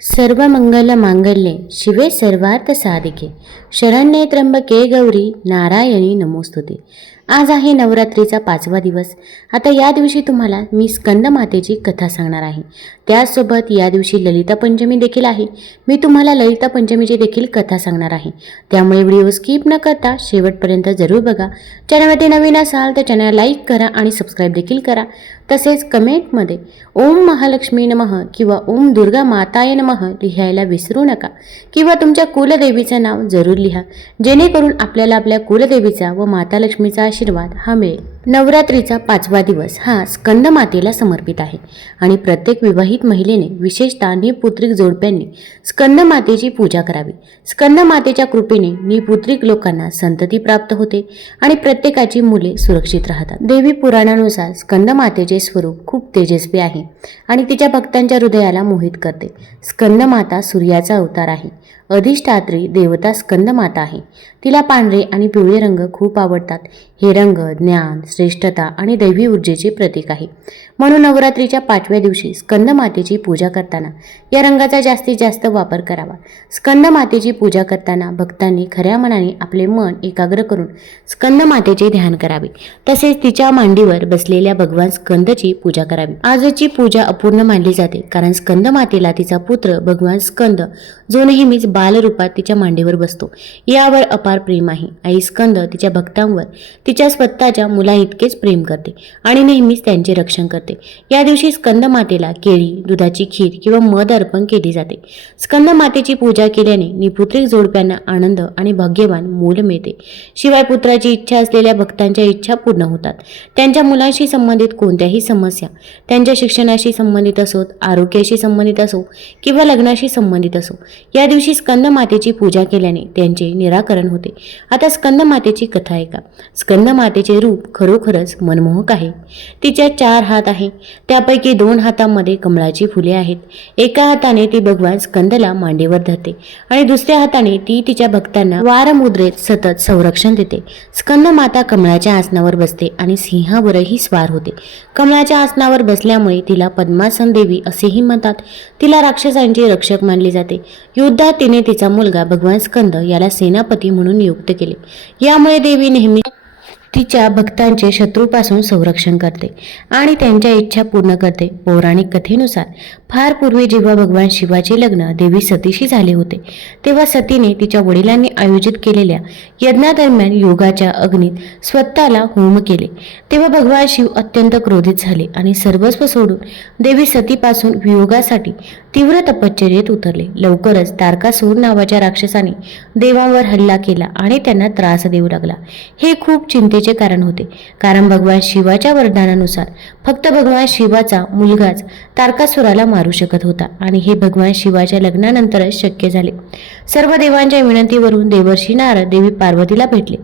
ಸರ್ವಮಂಗಲ ಮಾಂಗಲ್ಯೆ ಶಿವೆ ಸರ್ವಾರ್ಥ ಸಾಧಿಕೆ. ಶರಣ್ಯೇ ತ್ರಂಬಕೆ ಗೌರಿ ನಾರಾಯಣಿ ನಮೋಸ್ತುತಿ आज आहे नवरात्रीचा पाचवा दिवस. आता या दिवशी तुम्हाला मी स्कंद मातेची कथा सांगणार आहे. त्याचसोबत या दिवशी ललिता पंचमी देखील आहे. मी तुम्हाला ललिता पंचमीची देखील कथा सांगणार आहे. त्यामुळे व्हिडिओ स्किप न करता शेवटपर्यंत जरूर बघा. चॅनलमध्ये नवीन असाल तर चॅनल लाईक करा आणि सबस्क्राईब देखील करा. तसेच कमेंटमध्ये ओम महालक्ष्मी नमः किंवा ओम दुर्गा माताय नमः लिहायला विसरू नका. किंवा तुमच्या कुलदेवीचं नाव जरूर लिहा. जेणेकरून आपल्याला आपल्या कुलदेवीचा व माता लक्ष्मीचा आशीर्वाद हा मिळेल. नवरात्रीचा पाचवा दिवस हा स्कंद मातेला समर्पित आहे. आणि प्रत्येक विवाहित महिलेने विशेषतः निपुत्रिक जोडप्यांनी स्कंद मातेची पूजा करावी. स्कंद मातेच्या कृपेने निपुत्रिक लोकांना संतती प्राप्त होते आणि प्रत्येकाची मुले सुरक्षित राहतात. देवी पुराणानुसार स्कंद मातेचे स्वरूप खूप तेजस्वी आहे आणि तिच्या भक्तांच्या हृदयाला मोहित करते. स्कंद माता सूर्याचा अवतार आहे. अधिष्ठात्री देवता स्कंद माता आहे. तिला पांढरे आणि पिवळे रंग खूप आवडतात. हे रंग ज्ञान श्रेष्ठता आणि दैवी ऊर्जेचे प्रतीक आहे. म्हणून नवरात्रीच्या पाचव्या दिवशी स्कंदमातेची पूजा करताना या रंगाचा जास्तीत जास्त वापर करावा. स्कंदमातेची पूजा करताना भक्तांनी खऱ्या मनाने आपले मन एकाग्र करून स्कंदमातेचे ध्यान करावे. तसेच तिच्या मांडीवर बसलेल्या भगवान स्कंदची पूजा करावी. आजची पूजा अपूर्ण मानली जाते कारण स्कंदमातेला तिचा पुत्र भगवान स्कंद जो नेहमीच बालरूपात तिच्या मांडीवर बसतो. यावर अपार प्रेम आहे. आई स्कंद तिच्या भक्तांवर तिच्या स्वतःच्या मुला इतकेच प्रेम करते आणि नेहमीच त्यांचे रक्षण करते. या दिवशी स्कंद मातेला केळी दुधाची खीर किंवा मध अर्पण केली जाते. स्कंद मातेची पूजा केल्याने निपुत्रिक जोडप्यांना आनंद आणि भाग्यवान मूल मिळते. शिवाय पुत्राची इच्छा असलेल्या भक्तांच्या इच्छा पूर्ण होतात. त्यांच्या मुलांशी संबंधित कोणत्याही समस्या त्यांच्या शिक्षणाशी संबंधित असोत आरोग्याशी संबंधित असो किंवा लग्नाशी संबंधित असो या दिवशी स्कंद मातेची पूजा केल्याने त्यांचे निराकरण होते. आता स्कंद मातेची कथा ऐका. स्कंद मातेचे रूप खरोखरच मनमोहक आहे. तिच्या चार हात आहे त्यापैकी दोन हातामध्ये कमळाची फुले आहेत. एका हाताने ती भगवान स्कंदला मांडीवर धरते आणि दुसऱ्या हाताने ती तिच्या भक्तांना वारमुद्रेत सतत संरक्षण देते. स्कंद माता कमळाच्या आसनावर बसते आणि सिंहावरही स्वार होते. कमळाच्या आसनावर बसल्यामुळे तिला पद्मासन देवी असेही म्हणतात. तिला राक्षसांची रक्षक मानले जाते. युद्धात तिने देवीने तिचा मुलगा भगवान स्कंद याला सेनापती म्हणून नियुक्त केले. यामुळे देवी नेहमी तिच्या भक्तांचे शत्रूपासून संरक्षण करते आणि त्यांच्या इच्छा पूर्ण करते. पौराणिक कथेनुसार फार पूर्वी जेव्हा भगवान शिवाचे लग्न देवी सतीशी झाले होते तेव्हा सतीने तिच्या वडिलांनी आयोजित केलेल्या यज्ञादरम्यान योगाच्या अग्नीत स्वतःला होम केले. तेव्हा भगवान शिव अत्यंत क्रोधित झाले आणि सर्वस्व सोडून देवी सतीपासून वियोगासाठी तीव्र तपश्चर्येत उतरले. लवकरच तारकासूर नावाच्या राक्षसाने देवांवर हल्ला केला आणि त्यांना त्रास देऊ लागला. हे खूप चिंतेचे कारण होते. कारण भगवान शिवाच्या वरदानानुसार फक्त भगवान शिवाचा मुलगाच तारकासुराला मारू शकत होता आणि हे भगवान शिवाच्या लग्नानंतरच शक्य झाले. सर्व देवांच्या विनंतीवरून देवर्षी नारद देवी पार्वतीला भेटले.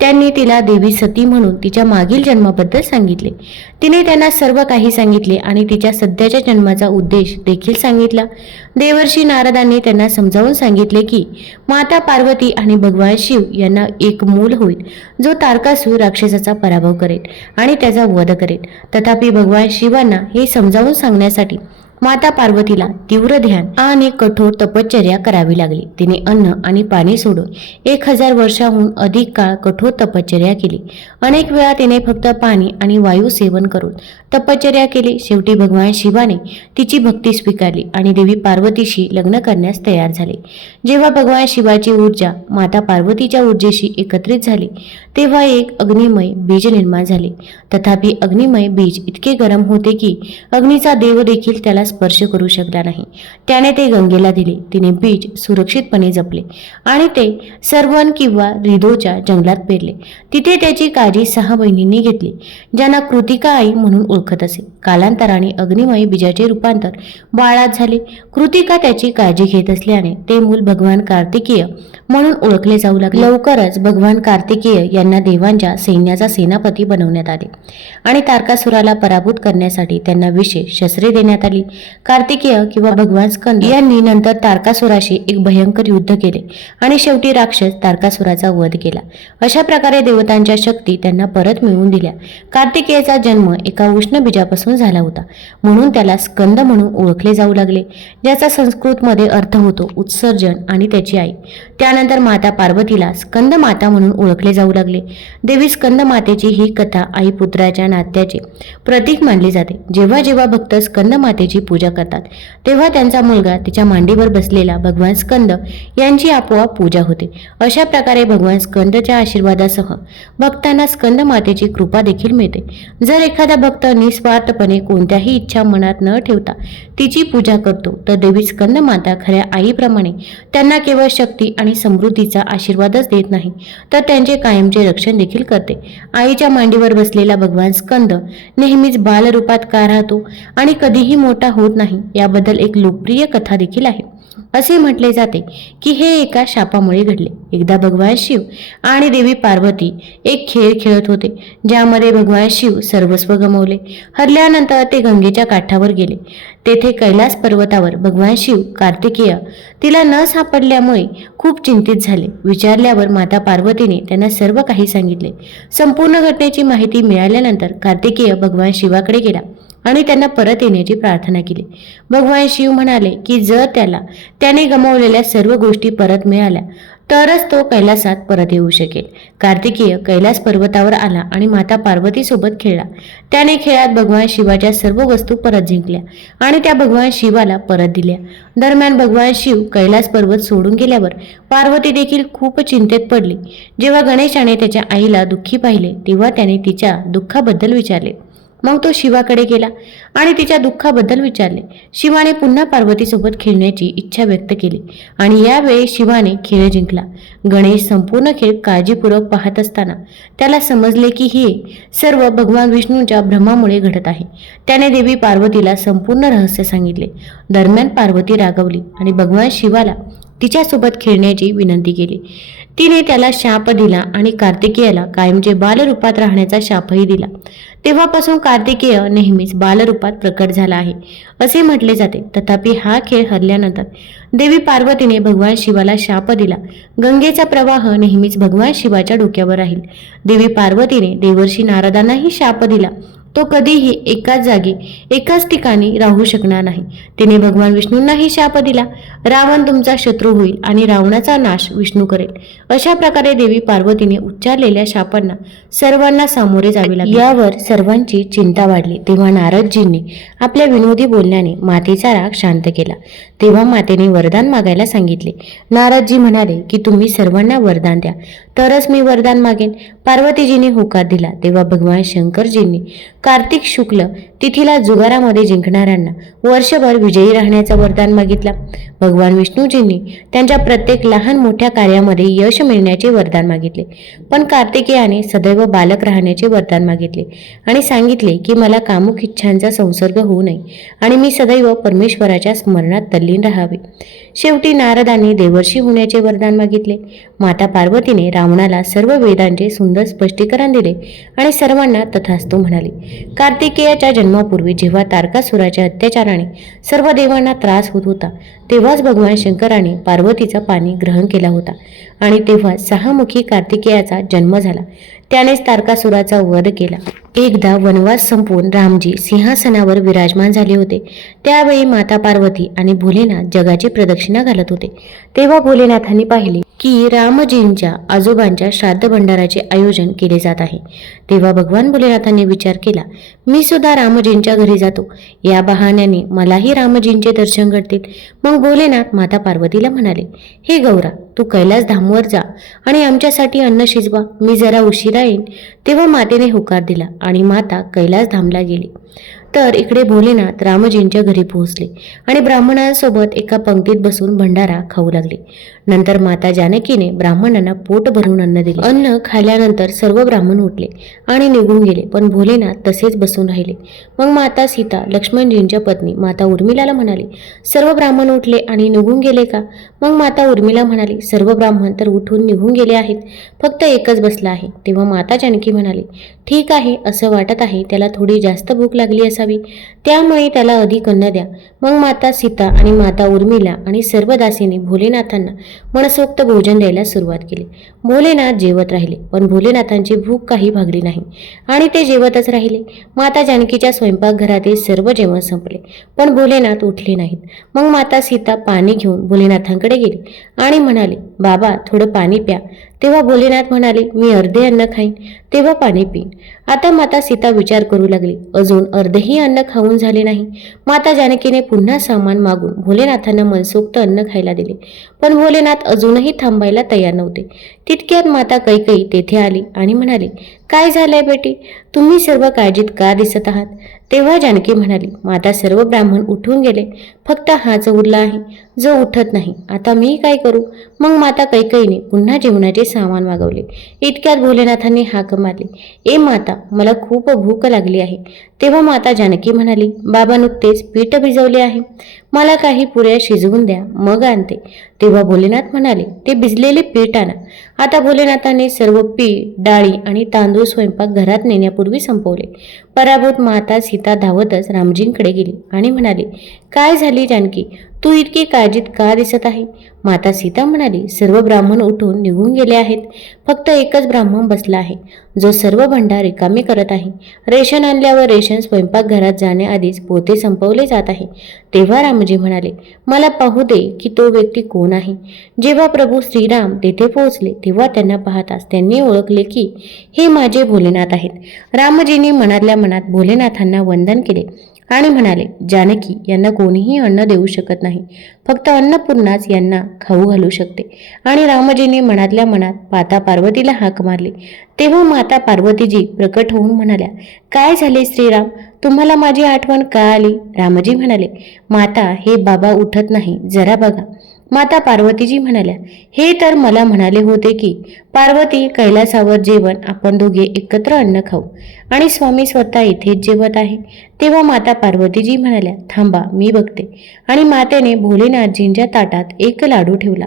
त्यांनी तिला देवी सती म्हणून तिच्या मागील जन्माबद्दल सांगितले. तिने त्यांना सर्व काही सांगितले आणि तिच्या सध्याच्या जन्माचा उद्देश देखील सांगितला. देवर्षी नारदांनी त्यांना समजावून सांगितले की माता पार्वती आणि भगवान शिव यांना एक मूल होईल जो तारकासूर राक्षसाचा पराभव करेल आणि त्याचा वध करेल. तथापि भगवान शिवांना हे समजावून सांगण्यासाठी माता पार्वतीला तीव्र ध्यान आणि कठोर तपश्चर्या करावी लागली. तिने अन्न आणि पाणी सोडून एक हजार वर्षाहून अधिक काळ कठोर तपश्चर्या केली. अनेक वेळा तिने फक्त पाणी आणि वायू सेवन करून तपश्चर्या केली. शेवटी भगवान शिवाने तिची भक्ती स्वीकारली आणि देवी पार्वतीशी लग्न करण्यास तयार झाले. जेव्हा भगवान शिवाची ऊर्जा माता पार्वतीच्या ऊर्जेशी एकत्रित झाली तेव्हा एक अग्निमय बीज निर्माण झाले. तथापि अग्निमय बीज इतके गरम होते की अग्नीचा देव देखील त्याला स्पर्श करू शकला नाही. त्याने ते गंगेला दिले. तिने बीज सुरक्षितपणे जपले आणि ते सर्वन किंवा रिदोच्या जंगलात पेरले. तिथे त्याची काळजी सहा बहिणींनी घेतली ज्यांना कृतिका आई म्हणून ओळखत असे. कालांतराने अग्निमय बीजाचे रूपांतर बाळात झाले. कृतिका त्याची काळजी घेत असल्याने ते मूल भगवान कार्तिकेय म्हणून ओळखले जाऊ लागले. लवकरच भगवान कार्तिकेय यांना देवांच्या सैन्याचा सेनापती बनवण्यात आले. आणि तारकासुराला पराभूत करण्यासाठी त्यांना विशेष शस्त्रे देण्यात आली. कार्तिकेय किंवा भगवान स्कंद यांनी नंतर तारकासुराशी एक भयंकर युद्ध केले आणि शेवटी राक्षस तारकासुराचा वध केला. अशा प्रकारे देवतांच्या शक्ती त्यांना परत मिळवून दिल्या. कार्तिकेयचा जन्म एका उष्ण बीजापासून झाला होता. म्हणून त्याला स्कंद म्हणून ओळखले जाऊ लागले. ज्याचा संस्कृतमध्ये अर्थ होतो उत्सर्जन आणि त्याची आई. त्यानंतर माता पार्वतीला स्कंद माता म्हणून ओळखले जाऊ लागले. देवी स्कंदमातेची ही कथा आई पुत्राच्या नात्याचे प्रतीक मानली जाते. जेव्हा जेव्हा भक्त स्कंद मातेची पूजा करतात तेव्हा त्यांचा मुलगा तिच्या मांडीवर बसलेला भगवान स्कंद यांची आपोआप पूजा होते. अशा प्रकारे भगवान स्कंदच्या आशीर्वादासह भक्तांना स्कंद मातेची कृपा देखील मिळते. जर एखादा भक्त निस्वार्थपणे कोणत्याही इच्छा मनात न ठेवता तिची पूजा करतो तर देवी स्कंद माता खऱ्या आईप्रमाणे त्यांना केवळ शक्ती आणि समृद्धीचा आशीर्वादच देत नाही तर त्यांचे कायमचे रक्षण देखील करते. आईच्या मांडीवर बसलेला भगवान स्कंद नेहमीच बालरूपात का राहतो आणि कधीही मोठा होत नाही याबद्दल एक लोकप्रिय कथा देखील आहे. असे म्हटले जाते की हे एका शापामुळे घडले. एकदा भगवान शिव आणि देवी पार्वती एक खेळ खेळत होते ज्यामध्ये भगवान शिव सर्वस्व गमावले. हरल्यानंतर ते गंगेच्या काठावर गेले. तेथे कैलास पर्वतावर भगवान शिव कार्तिकेय तिला न सापडल्यामुळे खूप चिंतित झाले. विचारल्यावर माता पार्वतीने त्यांना सर्व काही सांगितले. संपूर्ण घटनेची माहिती मिळाल्यानंतर कार्तिकेय भगवान शिवाकडे गेला आणि त्यांना परत येण्याची प्रार्थना केली. भगवान शिव म्हणाले की जर त्याला त्याने गमावलेल्या सर्व गोष्टी परत मिळाल्या तरच तो कैलासात परत येऊ शकेल. कार्तिकीय कैलास पर्वतावर आला आणि माता पार्वतीसोबत खेळला. त्याने खेळात भगवान शिवाच्या सर्व वस्तू परत जिंकल्या आणि त्या भगवान शिवाला परत दिल्या. दरम्यान भगवान शिव कैलास पर्वत सोडून गेल्यावर पार्वती देखील खूप चिंतेत पडली. जेव्हा गणेशाने त्याच्या आईला दुःखी पाहिले तेव्हा त्याने तिच्या दुःखाबद्दल विचारले. मग तो शिवाकडे गेला आणि तिच्या दुःखाबद्दल विचारले. शिवाने पुन्हा पार्वतीसोबत खेळण्याची इच्छा व्यक्त केली आणि यावेळी शिवाने खेळ जिंकला. गणेश संपूर्ण खेळ काळजीपूर्वक पाहत असताना त्याला समजले की हे सर्व भगवान विष्णूंच्या भ्रमामुळे घडत आहे. त्याने देवी पार्वतीला संपूर्ण रहस्य सांगितले. दरम्यान पार्वती रागवली आणि भगवान शिवाला तिच्यासोबत खेळण्याची विनंती केली. तिने त्याला शाप दिला आणि कार्तिकेयाला कायमचे बालरूपात राहण्याचा शापही दिला. तेव्हापासून कार्तिकेय नेहमीच बालरूपात प्रकट झाला आहे असे म्हटले जाते. तथापि हा खेळ हरल्यानंतर देवी पार्वतीने भगवान शिवाला शाप दिला. गंगेचा प्रवाह नेहमीच भगवान शिवाच्या डोक्यावर राहील. देवी पार्वतीने देवर्षी नारदांनाही शाप दिला. तो कधीही एकाच जागी एकाच ठिकाणी राहू शकणार नाही. तिने भगवान विष्णूंनाही शाप दिला. रावण तुमचा शत्रू होईल आणि रावणाचा नाश विष्णू करेल. अशा प्रकारे देवी पार्वतीने उच्चारलेल्या शापांना सर्वांना सामोरे जावे लागले. यावर सर्वांची चिंता वाढली. तेव्हा नारदजींनी आपल्या विनोदी बोलण्याने मातेचा राग शांत केला. तेव्हा मातेने वरदान मागायला सांगितले. नारदजी म्हणाले की तुम्ही सर्वांना वरदान द्या. तरच मी वरदान मागेन. पार्वतीजीने होकार दिला. तेव्हा भगवान शंकरजींनी कार्तिक शुक्ल तिथीला जुगारामध्ये जिंकणाऱ्यांना वर्षभर विजयी राहण्याचं वरदान मागितलं. भगवान विष्णूजींनी त्यांच्या प्रत्येक लहान मोठ्या कार्यामध्ये यश मिळण्याचे वरदान मागितले. पण कार्तिकेयाने सदैव बालक राहण्याचे वरदान मागितले आणि सांगितले की मला कामुक इच्छांचा संसर्ग होऊ नये आणि मी सदैव परमेश्वराच्या स्मरणात तल्लीन राहावे. शेवटी नारदांनी देवर्षी होण्याचे वरदान मागितले. माता पार्वतीने रावणाला सर्व वेदांचे सुंदर स्पष्टीकरण दिले आणि सर्वांना तथास्तू म्हणाले कार्तिकेयाच्या जन्मापूर्वी जेव्हा तारकासुराच्या अत्याचाराने सर्व देवांना त्रास होत होता तेव्हाच भगवान शंकराने पार्वतीचा पाणी ग्रहण केला होता आणि तेव्हा सहामुखी कार्तिकेयाचा जन्म झाला. त्यानेच तारकासुराचा वध केला. एकदा वनवास संपवून रामजी सिंहासनावर विराजमान झाले होते. त्यावेळी माता पार्वती आणि भोलेनाथ जगाची प्रदक्षिणा घालत होते. तेव्हा भोलेनाथांनी पाहिले की रामजींच्या आजोबांच्या श्राद्ध भंडाराचे आयोजन केले जात आहे. तेव्हा भगवान भोलेनाथांनी विचार केला मी सुद्धा रामजींच्या घरी जातो. या बहाण्याने मलाही रामजींचे दर्शन घडतील. मग भोलेनाथ माता पार्वतीला म्हणाले हे गौरा तू कैलास धामवर जा आणि आमच्यासाठी अन्न शिजवा. मी जरा उशिरा येईन तेव्हा मातेने होकार दिला आणि माता कैलास धामला गेली. तर इकडे भोलेनाथ रामजींच्या घरी पोहोचले आणि ब्राह्मणांसोबत एका पंक्तीत बसून भंडारा खाऊ लागले. नंतर माता जानकीने ब्राह्मणांना पोट भरून अन्न दिले. अन्न खाल्ल्यानंतर सर्व ब्राह्मण उठले आणि निघून गेले. पण भोलेनाथ तसेच बसून राहिले. मग माता सीता लक्ष्मणजींच्या पत्नी माता उर्मिलाला म्हणाली सर्व ब्राह्मण उठले आणि निघून गेले का? मग माता उर्मिला म्हणाली सर्व ब्राह्मण तर उठून निघून गेले आहेत. फक्त एकच बसला आहे. तेव्हा माता जानकी म्हणाली ठीक आहे असं वाटत आहे त्याला थोडी जास्त भूक लागली असं असावी. त्यामुळे त्याला अधिक अन्न द्या. मग माता सीता आणि माता उर्मिला आणि सर्व दासीने भोलेनाथांना मनसोक्त भोजन द्यायला सुरुवात केली. भोलेनाथ जेवत राहिले पण भोलेनाथांची भूक काही भागली नाही आणि ते जेवतच राहिले. माता जानकीच्या स्वयंपाकघरातील सर्व जेवण संपले पण भोलेनाथ उठले नाहीत. मग माता सीता पाणी घेऊन भोलेनाथांकडे गेली आणि म्हणाले बाबा थोडं पाणी प्या. तेव्हा भोलेनाथ म्हणाले मी अर्धे अन्न खाईन तेव्हा पाणी पिईन. आता माता सीता विचार करू लागली. अजून अर्धेही अन्न खाऊन झाले नाही. माता जानकीने पुन्हा सामान मागून भोलेनाथांना मनसोक्त अन्न खायला दिले. पण भोलेनाथ अजूनही थांबायला तयार नव्हते. तितक्यात माता कैकई तेथे आली आणि म्हणाली काय झालंय बेटी? तुम्ही सर्व काळजीत का दिसत आहात? तेव्हा जानकी म्हणाली माता सर्व ब्राह्मण उठून गेले. फक्त हाच उरला आहे. जो उठत नाही आता मी काय करू? मग माता कैकईने पुन्हा जेवणाचे सामान मागवले. इतक्यात भोलेनाथांनी हाक मारली. ए माता मला खूप भूक लागली आहे. तेव्हा माता जानकी म्हणाली बाबा नुकतेच पीठ भिजवले आहे. मला काही पुऱ्या शिजवून द्या मग आणते. तेव्हा भोलेनाथ म्हणाले ते भिजलेले पीठ आणा आता भोलेनाथाने सर्व पीठ डाळी आणि तांदूळ स्वयंपाक घरात नेण्यापूर्वी संपवले. पराभूत माता सीता धावतच रामजींकडे गेली आणि म्हणाले काय झाली जानकी? तू इतकी काळजीत का दिसत आहे? माता सीता म्हणाली सर्व ब्राह्मण उठून निघून गेले आहेत. फक्त एकच ब्राह्मण बसला आहे. जो सर्व भंडार रिकामी करत आहे. रेशन आणल्यावर रेशन स्वयंपाकघरात जाण्याआधीच पोते संपवले जात आहे. तेव्हा रामजी म्हणाले मला पाहू दे की तो व्यक्ती कोण आहे. जेव्हा प्रभू श्रीराम तेथे पोहोचले तेव्हा त्यांना पाहताच त्यांनी ओळखले की हे माझे भोलेनाथ आहेत. रामजींनी मनातल्या मनात भोलेनाथांना वंदन केले. आणि म्हणाले जानकी यांना कोणीही अन्न देऊ शकत नाही. फक्त अन्नपूर्णाच यांना खाऊ घालू शकते. आणि रामजीने मनातल्या मनात माता पार्वतीला हाक मारली. तेव्हा माता पार्वतीजी प्रकट होऊन म्हणाल्या काय झाले श्रीराम? तुम्हाला माझी आठवण का आली? रामजी म्हणाले माता हे बाबा उठत नाही. जरा बघा. माता पार्वतीजी म्हणाल्या हे तर मला म्हणाले होते की पार्वती कैलासावर जेवण आपण दोघे एकत्र अन्न खाऊ आणि स्वामी स्वतः इथेच जेवत आहे. तेव्हा माता पार्वतीजी म्हणाल्या थांबा मी बघते. आणि मातेने भोलेनाथजींच्या ताटात एक लाडू ठेवला.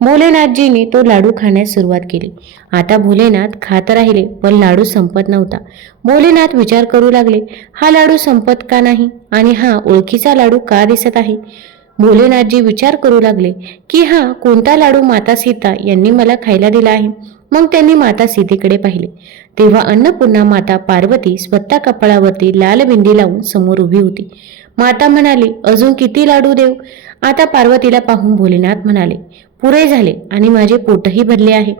भोलेनाथजींनी तो लाडू खाण्यास सुरुवात केली. आता भोलेनाथ खात राहिले पण लाडू संपत नव्हता. भोलेनाथ विचार करू लागले हा लाडू संपत का नाही? आणि हा ओळखीचा लाडू का दिसत आहे? भोलेनाथजी विचार करू लागले की हा कोणता लाडू माता सीता यांनी मला खायला दिला आहे? मग त्यांनी माता सीतेकडे पाहिले. तेव्हा अन्नपूर्णा माता पार्वती स्वतः कपाळावरती लाल बिंदी लावून समोर उभी होती. माता म्हणाली अजून किती लाडू देऊ? आता पार्वतीला पाहून भोलेनाथ म्हणाले पुरे झाले आणि माझे पोटही भरले आहे.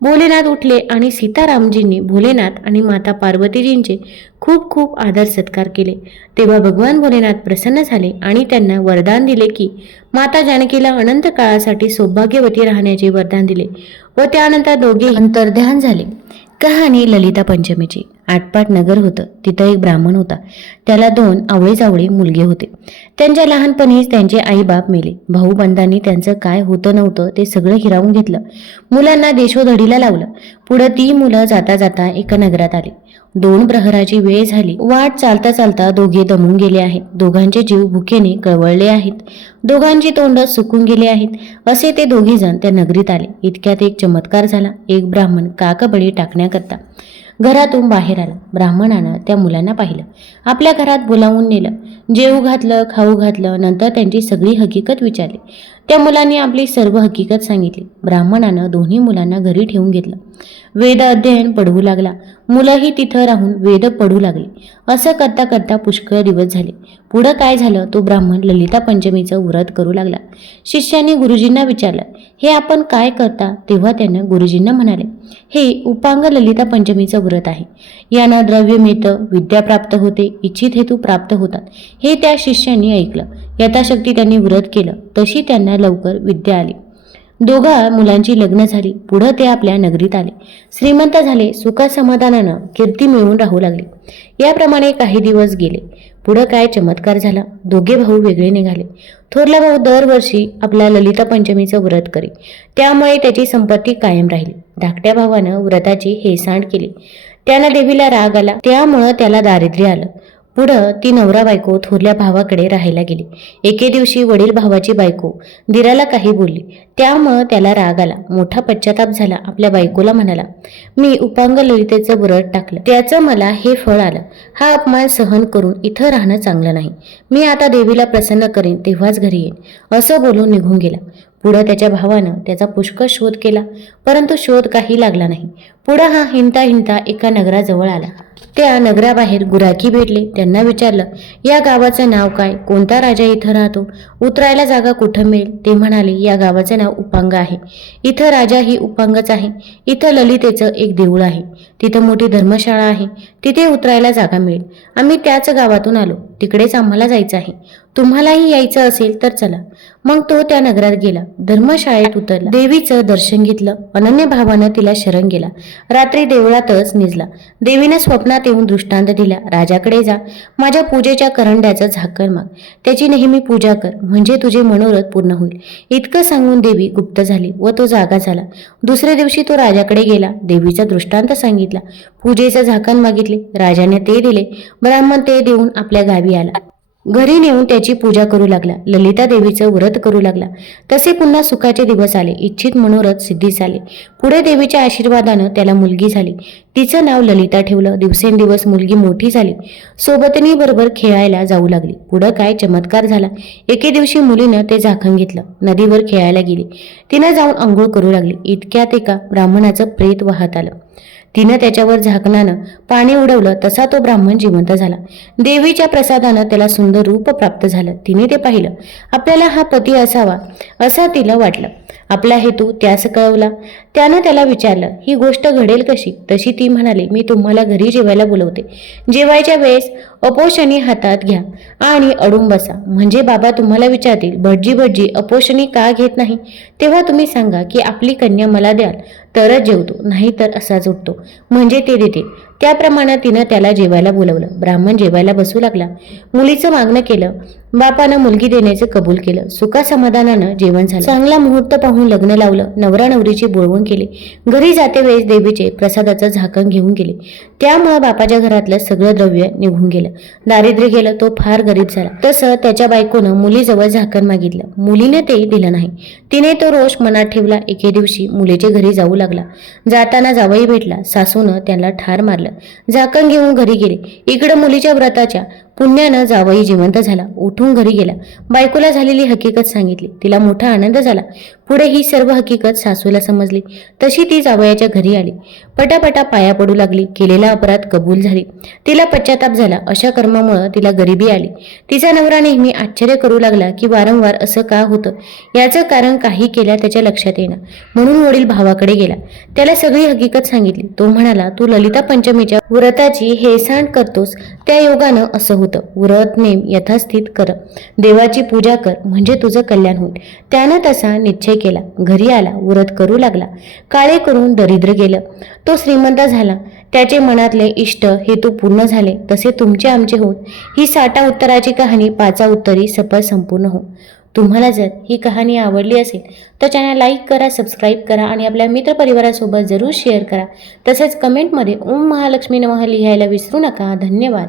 भोलेनाथ उठले आणि सीतारामजींनी भोलेनाथ आणि माता पार्वतीजींचे खूप खूप आदर सत्कार केले. तेव्हा भगवान भोलेनाथ प्रसन्न झाले आणि त्यांना वरदान दिले की माता जानकीला अनंत काळासाठी सौभाग्यवती राहण्याचे वरदान दिले व त्यानंतर दोघे अंतर्ध्यान झाले. कहाणी ललिता पंचमीची. आटपाट नगर होतं. तिथं एक ब्राह्मण होता. त्याला दोन आवळे जावळे मुलगे होते. त्यांच्या लहानपणीच त्यांचे आईबाप मेले. भाऊबंधांनी त्यांचं काय होतं नव्हतं ते सगळं हिरावून घेतलं. मुलांना देशोधडीला लावलं. पुढं ती मुलं जाता जाता एका नगरात आली. दोन प्रहराची वेळ झाली. वाट चालता चालता दोघे दमून गेले आहेत. दोघांचे जीव भुकेने कळवळले आहेत. दोघांची तोंड सुकून गेले आहेत. असे ते दोघे जण त्या नगरीत आले. इतक्यात एक चमत्कार झाला. एक ब्राह्मण काकबळी टाकण्याकरता. घरातून बाहेर आला. ब्राह्मणानं त्या मुलांना पाहिलं. आपल्या घरात बोलावून नेलं. जेवू घातलं खाऊ घातलं नंतर त्यांची सगळी हकीकत विचारली. त्या मुलांनी आपली सर्व हकीकत सांगितली. ब्राह्मणानं दोन्ही मुलांना घरी ठेवून घेतलं. वेद अध्ययन पडवू लागला. मुलंही तिथं राहून वेद पडू लागले. असं करता करता पुष्कळ दिवस झाले. पुढं काय झालं? तो ब्राह्मण ललिता पंचमीचं व्रत करू लागला. शिष्यांनी गुरुजींना विचारलं हे आपण काय करता? तेव्हा त्यानं गुरुजींना म्हणाले हे उपांग ललिता पंचमीचं व्रत आहे. यानं द्रव्य मिळतं विद्या प्राप्त होते इच्छित हेतू प्राप्त होतात. हे त्या शिष्यांनी ऐकलं. यथाशक्ती त्यांनी व्रत केलं. तशी त्यांना लवकर विद्या आली. दोघा मुलांची लग्न झाली. पुढं ते आपल्या नगरीत आले. श्रीमंत झाले. सुखा समाधानानं कीर्ती मिळवून राहू लागले. याप्रमाणे काही दिवस गेले. पुढं काय चमत्कार झाला? दोघे भाऊ वेगळे निघाले. थोरला भाऊ दरवर्षी आपल्या ललिता पंचमीचं व्रत करी. त्यामुळे त्याची संपत्ती कायम राहिली. धाकट्या भावानं व्रताची हेसांड केली. त्यानं देवीला राग आला. त्यामुळं त्याला दारिद्र्य आलं. पुढं ती नवरा बायको थोरल्या भावाकडे राहायला गेली. एके दिवशी वडील भावाची बायको दिराला काही बोलली. त्यामुळं त्याला राग आला. मोठा पश्चाताप झाला आपल्या बायकोला म्हणाला मी उपांग ललितेचं बुरट टाकलं. त्याचं मला हे फळ आलं. हा अपमान सहन करून इथं राहणं चांगलं नाही. मी आता देवीला प्रसन्न करेन तेव्हाच घरी येईन. असं बोलून निघून गेला. पुढं त्याच्या भावानं त्याचा पुष्कळ शोध केला परंतु शोध काही लागला नाही. पुढं हा हिंता हिंता एका नगराजवळ आला. त्या नगराबाहेर गुराखी भेटले. त्यांना विचारलं या गावाचं नाव काय? कोणता राजा इथं राहतो? उतरायला जागा कुठं मिळेल? ते म्हणाले या गावाचं नाव उपांग आहे. इथं राजा ही उपांगच आहे. इथं ललितेचं एक देऊळ आहे. तिथं मोठी धर्मशाळा आहे. तिथे उतरायला जागा मिळेल. आम्ही त्याच गावातून आलो. तिकडेच आम्हाला जायचं आहे. तुम्हालाही यायचं असेल तर चला. मग तो त्या नगरात गेला. धर्मशाळेत उतरला. देवीचं दर्शन घेतलं. अनन्य भावानं तिला शरण गेला. रात्री देवळातच निजला. देवीने स्वप्नात येऊन दृष्टांत दिला राजाकडे जा. माझ्या पूजेच्या करंड्याचं झाकण माग. त्याची नेहमी पूजा कर. म्हणजे तुझे मनोरथ पूर्ण होईल. इतकं सांगून देवी गुप्त झाली व तो जागा झाला. दुसऱ्या दिवशी तो राजाकडे गेला. देवीचा दृष्टांत सांगितला. पूजेचं झाकण मागितले. राजाने ते दिले. ब्राह्मण ते देऊन आपल्या गावी आला. घरी नेऊन त्याची पूजा करू लागला. ललिता देवीचं व्रत करू लागला. तसे पुन्हा सुखाचे दिवस आले. इच्छित मनोरथ सिद्धीस आले पुढे देवीच्या आशीर्वादानं त्याला मुलगी झाली. तिचं नाव ललिता ठेवलं. दिवसेंदिवस मुलगी मोठी झाली. सोबतनी बरोबर खेळायला जाऊ लागली. पुढं काय चमत्कार झाला. एके दिवशी मुलीनं ते झाकण घेतलं. नदीवर खेळायला गेली. तिनं जाऊन आंघोळ करू लागली. इतक्यात एका ब्राह्मणाचं प्रेत वाहत आलं. तिनं त्याच्यावर झाकणानं पाणी उडवलं तसा तो ब्राह्मण जिवंत झाला. देवीच्या प्रसादानं त्याला सुंदर रूप प्राप्त झालं. तिने ते पाहिलं. आपल्याला हा पती असावा असं तिला वाटलं. आपला हेतू त्यास कळवला. त्यानं त्याला विचारलं ही गोष्ट घडेल कशी? तशी ती म्हणाली मी तुम्हाला घरी जेवायला बोलवते. जेवायच्या वेळेस अपोषणी हातात घ्या आणि अडून बसा. म्हणजे बाबा तुम्हाला विचारतील भटजी भटजी अपोषणी का घेत नाही? तेव्हा तुम्ही सांगा की आपली कन्या मला द्याल तरच जेवतो नाही तर असाच उठतो. म्हणजे ते देतील. त्याप्रमाणे तिनं त्याला जेवायला बोलवलं. ब्राह्मण जेवायला बसू लागला. मुलीचं मागणं केलं. बापानं मुलगी देण्याचं कबूल केलं. सुखा समाधानानं जेवण झालं. चांगला मुहूर्त पाहून लग्न लावलं. नवरा नवरीची बोलवून केली. घरी जाते वेळेस देवीचे प्रसादाचं झाकण घेऊन गेले. त्यामुळं बापाच्या घरातलं सगळं द्रव्य निघून गेलं. दारिद्र्य गेलं तो फार गरीब झाला. तसं त्याच्या बायकोनं मुलीजवळ झाकण मागितलं. मुलीने ते दिलं नाही. तिने तो रोष मनात ठेवला. एके दिवशी मुलीच्या घरी जाऊ लागला. जाताना जावई भेटला. सासूनं त्याला ठार मारलं. झाकण घेऊन घरी गेले. इकडं मुलीच्या व्रताच्या पुण्यानं जावई जिवंत झाला. उठून घरी गेला. बायकोला झालेली हकीकत सांगितली. तिला मोठा आनंद झाला. पुढे ही सर्व हकीकत सासूला समजली. तशी ती जावयाच्या घरी आली. पटापटा पाया पडू लागली. केलेला अपराध कबूल झाली. तिला पश्चाताप झाला. अशा कर्मामुळं तिला गरिबी आली. तिचा नवरा नेहमी आश्चर्य करू लागला की वारंवार असं का होतं? याचं कारण काही केल्या त्याच्या लक्षात येणं म्हणून वडील भावाकडे गेला. त्याला सगळी हकीकत सांगितली. तो म्हणाला तू ललिता पंचमीच्या व्रताची हेळसांड करतोस. त्या योगानं असं होतं. व्रत नेम यथास्थित कर. देवाची पूजा कर म्हणजे तुझं कल्याण होईल. त्यानं तसा निश्चय केला. घरी आला व्रत करू लागला. काळे करून दरिद्र गेलं. तो श्रीमंत झाला. त्याचे मनातले इष्ट हेतू पूर्ण झाले. तसे तुमचे आमचे होत ही साठा उत्तराची कहाणी पाचा उत्तरी सफल संपूर्ण हो. तुम्हाला जर ही कहाणी आवडली असेल तर चॅनल लाईक करा सबस्क्राईब करा आणि आपल्या मित्रपरिवारासोबत जरूर शेअर करा. तसेच कमेंटमध्ये ओम महालक्ष्मी नमः लिहायला विसरू नका. धन्यवाद.